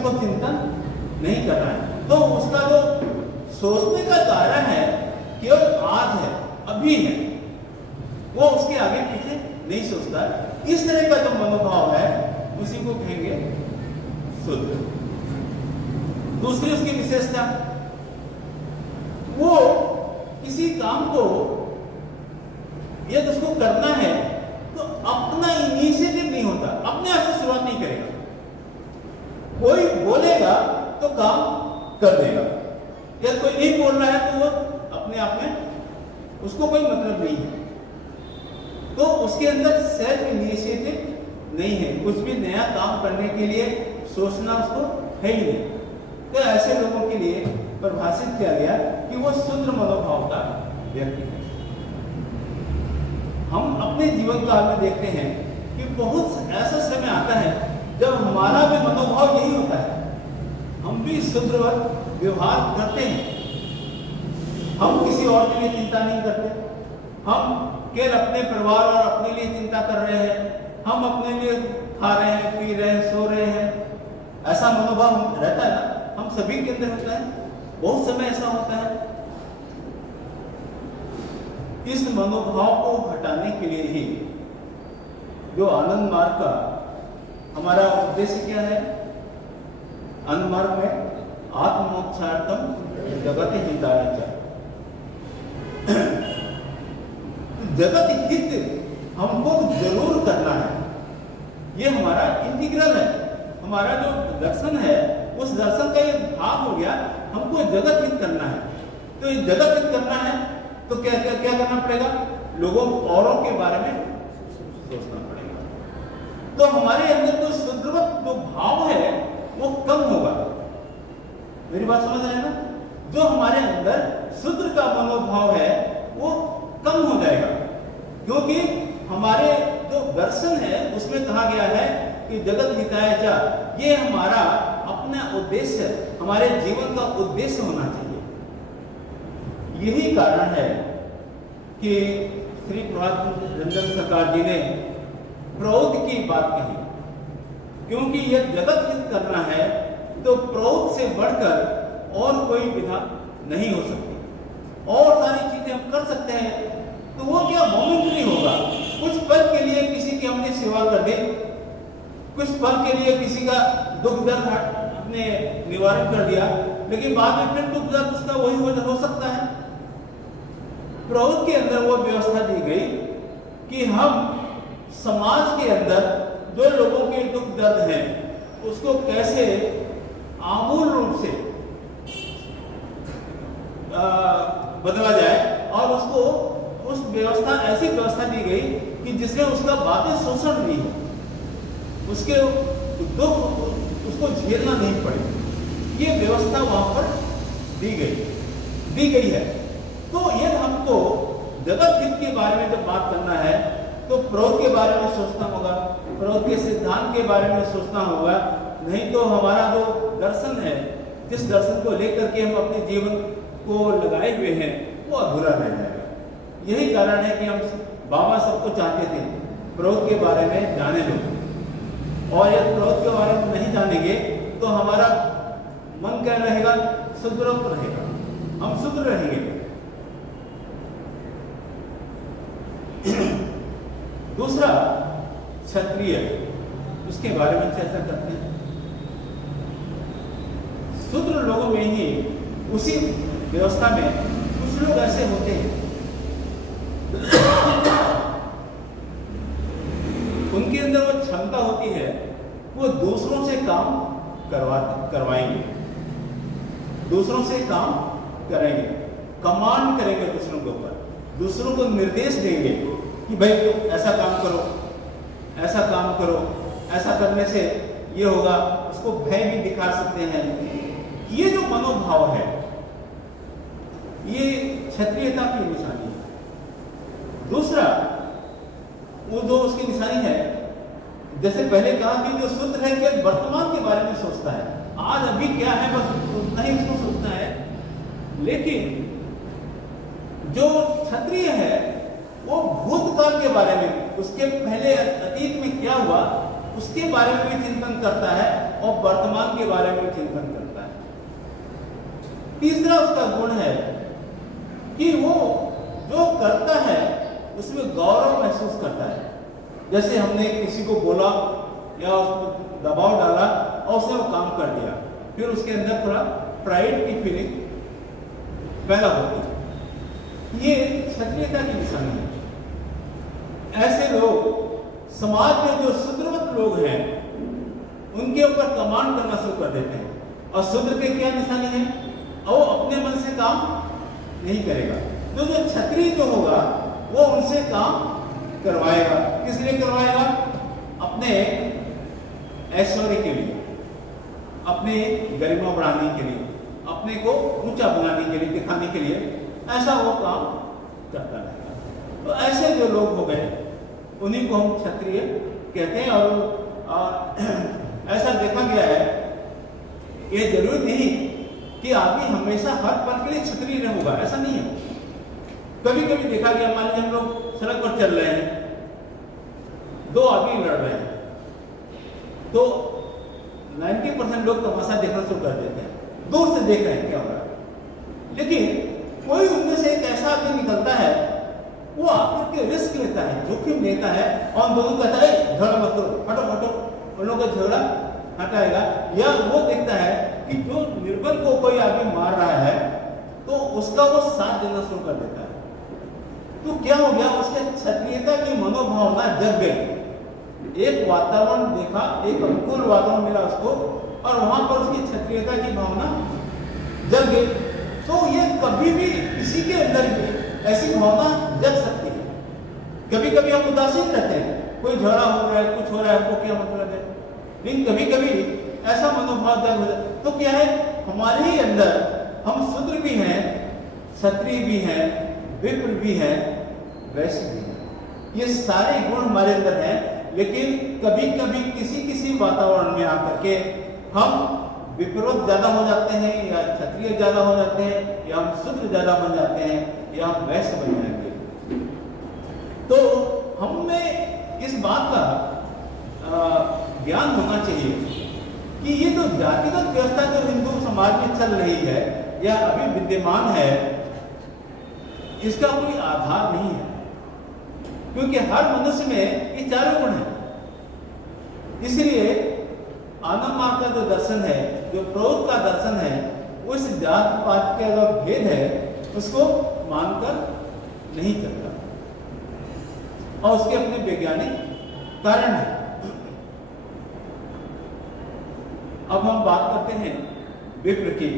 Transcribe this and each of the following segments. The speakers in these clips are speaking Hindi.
उसको चिंतन नहीं करना है। तो उसका जो सोचने का दायरा है केवल आज है, अभी है, वो उसके आगे पीछे नहीं सोचता। इस तरह का जो मनोभाव है उसी को कहेंगे शुद्ध। दूसरी उसकी विशेषता, वो किसी काम को यदि उसको करना है तो अपना इनिशिएटिव नहीं होता, अपने आप से शुरुआत नहीं करेगा। कोई बोलेगा तो काम कर देगा, यदि कोई नहीं बोल रहा है तो वो अपने आप में उसको कोई मतलब नहीं है। तो उसके अंदर सेल्फ इनिशिएटिव नहीं है, कुछ भी नया काम करने के लिए सोचना उसको है ही नहीं। तो ऐसे लोगों के लिए परिभाषित किया गया कि वो शुद्ध मनोभाव का व्यक्ति है। हम अपने जीवन काल में देखते हैं कि बहुत ऐसा समय आता है जब हमारा भी मनोभाव यही होता है, हम भी शुद्ध व्यवहार करते हैं, हम किसी और के लिए चिंता नहीं करते, हम केवल अपने परिवार और अपने लिए चिंता कर रहे हैं, हम अपने लिए खा रहे हैं, पी रहे हैं, सो रहे हैं। ऐसा मनोभाव रहता है ना, हम सभी के अंदर होता है, बहुत समय ऐसा होता है। इस मनोभाव को हटाने के लिए ही जो आनंद मार्ग का हमारा उद्देश्य क्या है, आनंद मार्ग में आत्ममोक्षार्थम जगत हिताय च, जगत हित हमको जरूर करना है। ये हमारा इंटीग्रल है, हमारा जो दर्शन है उस दर्शन का एक भाग हो गया, हमको जगत हित करना है। तो ये जगत हित करना है तो क्या क्या क्या करना पड़ेगा, लोगों औरों के बारे में सोचना पड़ेगा। तो हमारे अंदर जो शुद्धवत जो भाव है वो कम होगा। मेरी बात समझ रहे हैं ना? जो हमारे अंदर शुद्ध का मनोभाव है वो कम हो जाएगा, क्योंकि हमारे जो दर्शन है उसमें कहा गया है कि जगत हिताय च, ये हमारा अपना उद्देश्य, हमारे जीवन का उद्देश्य होना चाहिए। यही कारण है कि श्री प्रहलाद रंजन सरकार जी ने प्रौद्ध की बात कही, क्योंकि यह जगत हित करना है तो प्रौद्ध से बढ़कर और कोई विधा नहीं हो सकती। और सारी चीजें हम कर सकते हैं तो वो क्या मोमेंटरी होगा, कुछ पल के लिए किसी की हमने सेवा कर दी, कुछ पल के लिए किसी का दुख दर्द अपने निवारण कर दिया, लेकिन बाद में फिर दुख दर्द उसका वही हो सकता है। प्रौद्ध के अंदर वो व्यवस्था दी गई कि हम समाज के अंदर जो लोगों के दुख दर्द हैं उसको कैसे आमूल रूप से बदला जाए, और उसको उस व्यवस्था ऐसी व्यवस्था दी गई कि जिसमें उसका बातें शोषण नहीं हो, उसके दुख उसको झेलना नहीं पड़े। ये व्यवस्था वहां पर दी गई है। तो यदि हमको जगत हित के बारे में जब बात करना है तो प्रौद्ध के बारे में सोचना होगा, प्रौद्ध के सिद्धांत के बारे में सोचना होगा, नहीं तो हमारा जो दर्शन है, जिस दर्शन को लेकर के हम अपने जीवन को लगाए हुए हैं वो अधूरा रह जाएगा। यही कारण है कि हम बाबा सबको चाहते थे प्रौद्ध के बारे में जाने लो, और यदि प्रौद्ध के बारे में नहीं जानेंगे तो हमारा मन क्या रहेगा, शुद्ध रहेगा, हम शुद्ध रहेंगे। दूसरा क्षत्रिय, उसके बारे में चर्चा करते हैं। शूद्र लोगों में ही उसी व्यवस्था में कुछ लोग ऐसे होते हैं उनके अंदर वो क्षमता होती है, वो दूसरों से काम करवाएंगे, दूसरों से काम करेंगे, कमांड करेंगे दूसरों के ऊपर, दूसरों को निर्देश देंगे कि भाई ऐसा काम करो, ऐसा काम करो, ऐसा करने से ये होगा, उसको भय भी दिखा सकते हैं। ये जो मनोभाव है ये क्षत्रियता की निशानी है। दूसरा वो जो उसकी निशानी है, जैसे पहले कहा कि जो शुद्ध है कि वर्तमान के बारे में सोचता है, आज अभी क्या है बस उतना ही उसको सोचना है। लेकिन जो क्षत्रिय है वो भूतकाल के बारे में, उसके पहले अतीत में क्या हुआ उसके बारे में भी चिंतन करता है, और वर्तमान के बारे में चिंतन करता है। तीसरा उसका गुण है कि वो जो करता है उसमें गौरव महसूस करता है। जैसे हमने किसी को बोला या उसको दबाव डाला और उसने वो काम कर दिया, फिर उसके अंदर थोड़ा प्राइड की फीलिंग पैदा होती है। ये क्षत्रियता की निशानी है। ऐसे लोग समाज में जो शूद्रवत लोग हैं उनके ऊपर कमांड करना शुरू कर देते हैं। और शूद्र के क्या निशानी है? वो अपने मन से काम नहीं करेगा। तो जो क्षत्रिय जो होगा वो उनसे काम करवाएगा। किस लिए करवाएगा? अपने ऐश्वर्य के लिए, अपने गरिमा बढ़ाने के लिए, अपने को ऊंचा बनाने के लिए, दिखाने के लिए ऐसा वो काम करता रहेगा। तो ऐसे जो लोग हो गए उन्हीं को हम क्षत्रिय कहते हैं। और ऐसा देखा गया है, ये जरूरी नहीं कि आदमी हमेशा हर पल के लिए क्षत्रिय होगा, ऐसा नहीं है। कभी कभी देखा गया, मान लीजिए हम लोग सड़क पर चल रहे हैं, दो आदमी लड़ रहे हैं, तो 90% लोग तमाशा देखना शुरू कर देते हैं, दूर से देख रहे हैं क्या हो रहा है। लेकिन कोई उनमें से एक ऐसा आदमी निकलता है, वो आकर के रिस्क लेता है, जोखिम लेता है और दोनों कहता है झगड़ा मत करो, हटो हटो, उन लोगों का झगड़ा हटाएगा। या वो देखता है कि जो निर्बल को कोई आदमी मार रहा है तो उसका वो साथ देना शुरू कर देता है। तो क्या हो गया? उसके क्षत्रियता की मनोभावना जग गई। एक वातावरण देखा, एक अनुकूल वातावरण मिला उसको, और वहां पर उसकी क्षत्रियता की भावना जग गई। तो ये कभी भी किसी के अंदर भी ऐसी भावना जग सकती है। कभी कभी हम उदासीन रहते हैं, कोई झगड़ा हो रहा है, कुछ हो रहा है, हमको क्या मतलब है, लेकिन कभी कभी ऐसा मनोभाव जग हो जाता है। तो क्या है, हमारे ही अंदर हम शूद्र भी हैं, क्षत्रिय भी हैं, विप्र भी हैं, वैश्य भी हैं। ये सारे गुण हमारे अंदर हैं, लेकिन कभी कभी किसी किसी वातावरण में आकर के हम विपरीत ज्यादा हो जाते हैं, या क्षत्रिय ज्यादा हो जाते हैं, या हम शूद्र ज्यादा बन जाते हैं, या हम वैश्य बन जाएंगे। तो हमें इस बात का ज्ञान होना चाहिए कि ये जो जातिगत व्यवस्था जो हिंदू समाज में चल रही है या अभी विद्यमान है, इसका कोई आधार नहीं है, क्योंकि हर मनुष्य में ये चारों गुण है। इसलिए आनंद मार्ग का जो दर्शन है, जो प्रौद्ध का दर्शन है, उस जात पात के अगर भेद है उसको मानकर नहीं चलता, और उसके अपने वैज्ञानिक कारण है। अब हम बात करते हैं विप्र की।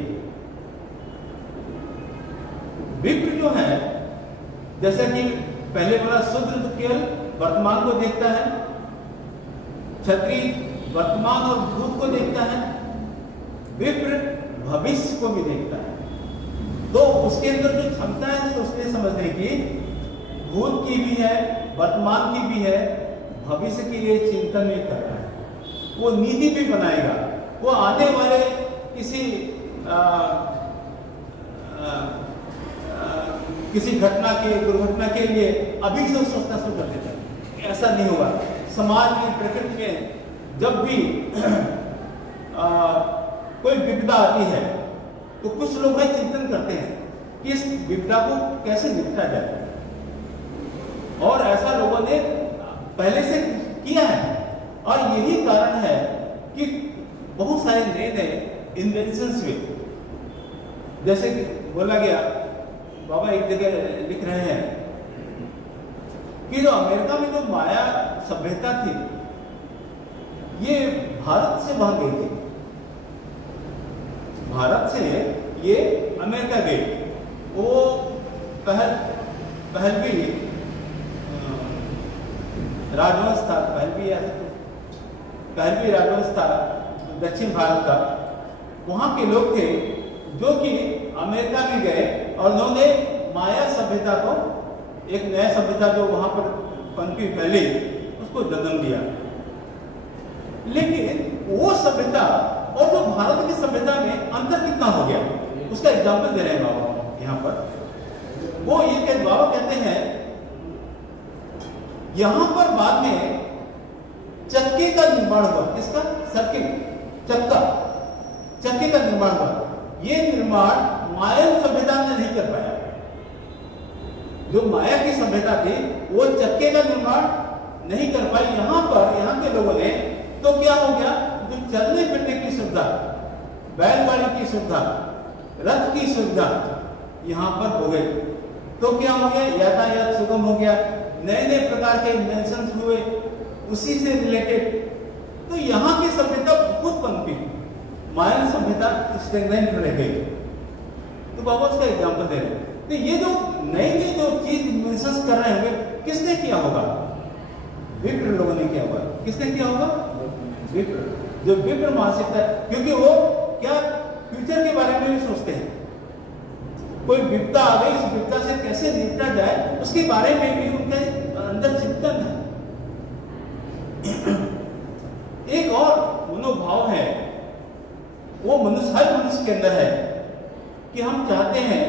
विप्र जो है, जैसे कि पहले बोला, शूद्र तो केवल वर्तमान को देखता है, क्षत्रिय वर्तमान और भूत को देखता है, विप्र भविष्य को भी देखता है। तो उसके अंदर जो क्षमता है सोचने समझने की, भूत की भी है, वर्तमान की भी है, भविष्य के लिए चिंतन भी कर रहा है। वो नीति भी बनाएगा, वो आने वाले किसी घटना के, दुर्घटना के लिए अभी से सोचना शुरू कर देता है। ऐसा नहीं होगा। समाज में, प्रकृति में जब भी कोई विपदा आती है तो कुछ लोग है चिंतन करते हैं कि इस विपदा को कैसे निपटा जाए, और ऐसा लोगों ने पहले से किया है। और यही कारण है कि बहुत सारे नए नए इन्वेंशंस हुए। जैसे कि बोला गया, बाबा एक जगह लिख रहे हैं कि जो अमेरिका में जो माया सभ्यता थी, ये भारत से वहां गई थी, भारत से ये अमेरिका गई। वो पहलवी राजवंश था, पहलवी राजवंश था दक्षिण भारत का। वहां के लोग थे जो कि अमेरिका में गए और उन्होंने माया सभ्यता को, एक नया सभ्यता जो वहां पर पनपी फैली, उसको जन्म दिया। लेकिन वो सभ्यता और जो भारत की सभ्यता में अंतर कितना हो गया, उसका एग्जाम्पल दे रहे हैं बाबा यहाँ पर। वो ये बाबा कहते हैं, यहां पर बाद में चक्के का निर्माण हुआ, किसका? सर्किल। चक्का, चक्के का निर्माण हुआ। ये निर्माण मायन सभ्यता ने नहीं कर पाया। जो माया की सभ्यता थी वो चक्के का निर्माण नहीं कर पाई। यहाँ पर यहाँ के लोगों ने तो क्या हो गया, जो चलने फिरने की सुविधा, बैलगाड़ी की सुविधा, रथ की सुविधा यहाँ पर हो गई। तो क्या हो गया, यातायात सुगम हो गया, नए नए प्रकार के इन्वेंशन हुए उसी से रिलेटेड। तो यहाँ की सभ्यता बहुत पनपी, मायन सभ्यता स्टेगनेंट रह गई। तो बाबा उसका एग्जाम्पल दे रहे हैं। तो ये जो नई नई जो चीज इन्वेंशन कर रहे होंगे, किसने किया होगा? विप्र लोगों ने किया होगा। किसने किया होगा? विप्र, जो विप्र मानसिकता है, क्योंकि वो क्या फ्यूचर के बारे में भी सोचते हैं। कोई विपदा आ गई, इस विपदा से कैसे निपटा जाए उसके बारे में भी उनके अंदर चिंतन है। एक और मनोभाव है, वो मनुष्य, हर मनुष्य के अंदर है कि हम चाहते हैं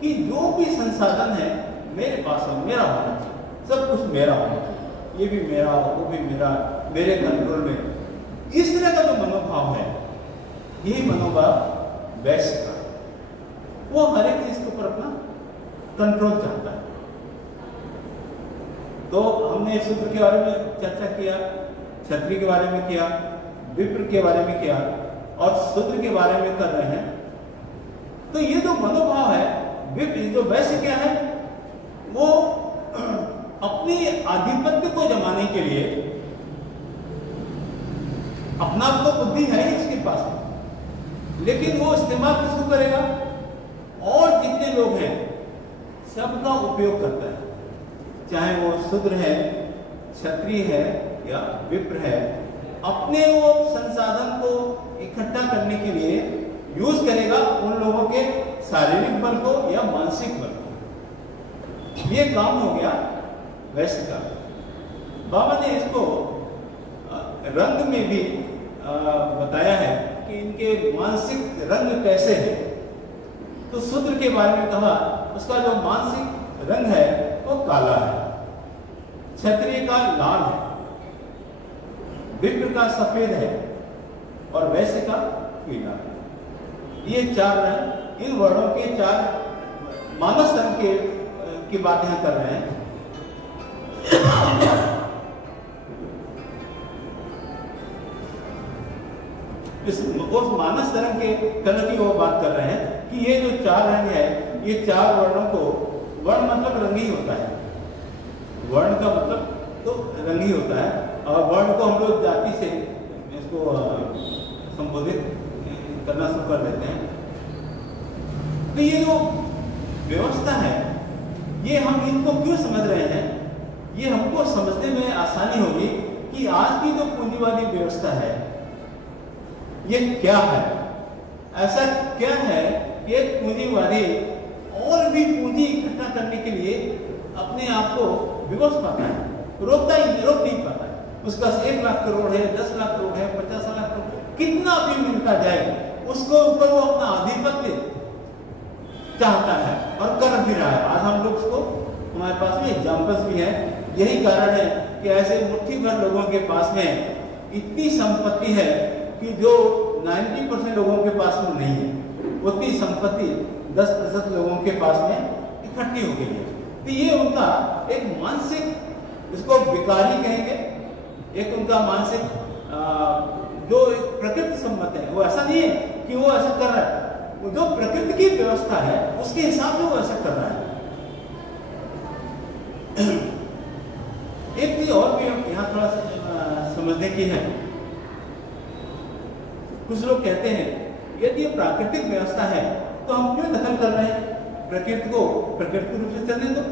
कि जो भी संसाधन है मेरे पास हो, मेरा होना चाहिए, सब कुछ मेरा होना चाहिए, ये भी मेरा हो, वो भी मेरा, मेरे कंट्रोल में। इस तरह का जो मनोभाव है, यही मनोभाव वैश्य का, वो हर एक चीज के ऊपर अपना कंट्रोल चाहता है। तो हमने शूद्र के बारे में चर्चा किया, क्षत्रिय के बारे में किया, विप्र के बारे में किया और शूद्र के बारे में कर रहे हैं। तो ये जो मनोभाव है, विप्र जो वैश्य क्या है, वो अपनी आधिपत्य को जमाने के लिए, अपना तो बुद्धि है ही इसके पास, लेकिन वो इस्तेमाल किसको करेगा? और जितने लोग हैं सबका उपयोग करता है, चाहे वो शूद्र है, क्षत्रिय है या विप्र है, अपने वो संसाधन को इकट्ठा करने के लिए यूज करेगा उन लोगों के शारीरिक बल को या मानसिक बल को। ये काम हो गया वैश्य का। बाबा ने इसको रंग में भी बताया है कि इनके मानसिक रंग कैसे है। तो शूद्र के बारे में कहा, उसका जो मानसिक रंग है वो काला है, क्षत्रिय का लाल है, विप्र का सफेद है और वैश्य का पीला है। ये चार रंग, इन वर्णों के चार मानस रंग की बात यहां कर रहे हैं। उस मानस रंग के कलर की वो बात कर रहे हैं कि ये जो चार रंग है, ये चार वर्णों को, वर्ण मतलब रंग ही होता है, वर्ण का मतलब तो रंग ही होता है, और वर्ण को हम लोग जाति से इसको संबोधित करना शुरू कर देते हैं। तो ये जो व्यवस्था है, ये हम इनको क्यों समझ रहे हैं? ये हमको समझने में आसानी होगी कि आज की जो पूंजीवादी व्यवस्था है ये क्या है। ऐसा क्या है कि एक पूंजीवादी और भी पूंजी इकट्ठा करने के लिए अपने आप को विवश पाता है, रोक नहीं पाता है। उसका 1 लाख करोड़ है, 10 लाख करोड़ है, 50 लाख करोड़, कितना भी मिलता जाए उसको ऊपर वो अपना आधिपत्य चाहता है और कर भी रहा है। आज हम लोग उसको, हमारे पास में एग्जाम्पल्स भी है। यही कारण है कि ऐसे मुट्ठी भर लोगों के पास में इतनी संपत्ति है कि जो 90% लोगों के पास में नहीं है, उतनी संपत्ति 10% लोगों के पास में इकट्ठी हो गई है। तो ये उनका एक मानसिक, इसको विकारी कहेंगे, एक उनका मानसिक जो एक प्रकृति सम्मत है। वो ऐसा नहीं है कि वो ऐसा कर रहा है, वो जो प्रकृति की व्यवस्था है उसके हिसाब से वो ऐसा कर रहा है। एक चीज और भी यहाँ थोड़ा समझने की है। कुछ लोग कहते हैं यदि ये प्राकृतिक व्यवस्था है तो हम क्यों दखल कर रहे हैं, प्रकृति को प्रकृति रूप से चलने दो।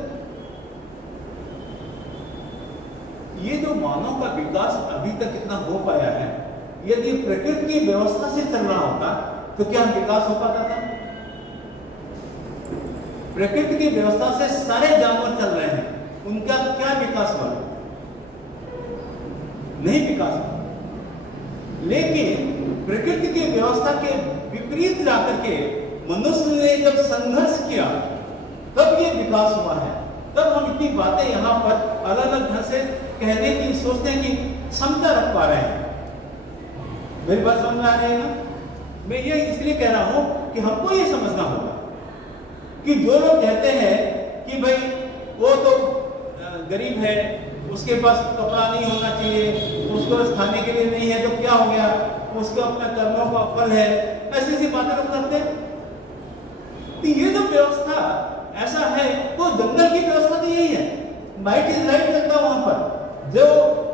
ये जो मानव का विकास अभी तक इतना हो पाया है, यदि प्रकृति की व्यवस्था से चल रहा होता तो क्या विकास हो पाता था? प्रकृति की व्यवस्था से सारे जानवर चल रहे हैं, उनका क्या विकास हुआ? नहीं विकास हुआ। लेकिन प्रकृति की व्यवस्था के विपरीत जाकर के मनुष्य ने जब संघर्ष किया तब ये विकास हुआ है। तब हम इतनी बातें यहाँ पर अलग अलग ढंग से कहने की, सोचने की क्षमता रख पा रहे हैं। मेरी बात समझ में आ रही है ना? मैं ये इसलिए कह रहा हूं कि हमको ये समझना होगा कि जो लोग कहते हैं कि भाई वो तो गरीब है, उसके पास कपड़ा नहीं होना चाहिए, उसको खाने के लिए नहीं है तो क्या हो गया, उसको अपना कर्मों का फल है, ऐसी ऐसी बातें लोग करते हैं। तो ये जो व्यवस्था ऐसा है, तो जंगल की व्यवस्था तो यही है, माइट इज राइट चलता है वहां पर। जो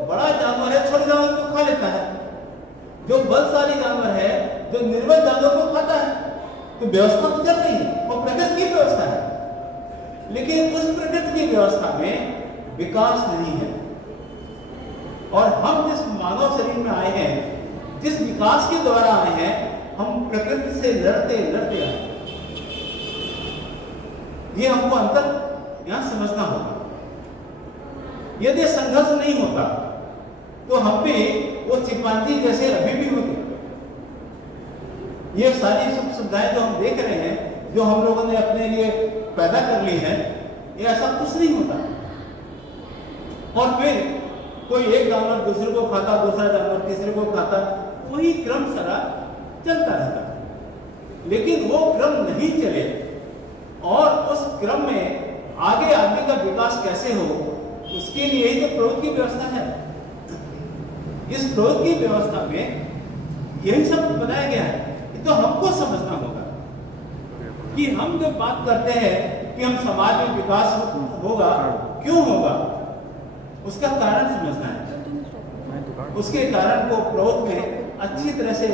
बड़ा जानवर है छोटे जानवर को खा लेता है, जो बलशाली जानवर है जो निर्बल जानवर को खाता है। तो व्यवस्था तो चल रही है, वो प्रकृति की व्यवस्था है, लेकिन उस प्रकृति की व्यवस्था में विकास नहीं है। और हम जिस मानव शरीर में आए हैं, जिस विकास के द्वारा आए हैं, हम प्रकृति से लड़ते लड़ते आए। ये हमको अंतर यहां समझना होगा। यदि संघर्ष नहीं होता तो हम भी वो चिंपांजी जैसे अभी भी होते। ये सारी सुख सुविधाएं जो हम देख रहे हैं, जो हम लोगों ने अपने लिए पैदा कर ली है, ये ऐसा कुछ नहीं होता। और फिर कोई एक जानवर दूसरे को खाता, दूसरा जानवर तीसरे को खाता, वही क्रम सारा चलता रहता। लेकिन वो क्रम नहीं चले और उस क्रम में आगे आदमी का विकास कैसे हो, उसके लिए ही तो प्रौद्योगिकी की व्यवस्था है। इस प्रौद्योगिकी की व्यवस्था में यही सब बताया गया है। तो हमको समझना होगा कि हम जब बात करते हैं कि हम समाज में विकास होगा, क्यों होगा, उसका कारण समझना है। उसके कारण को प्रौद्योगिकी में अच्छी तरह से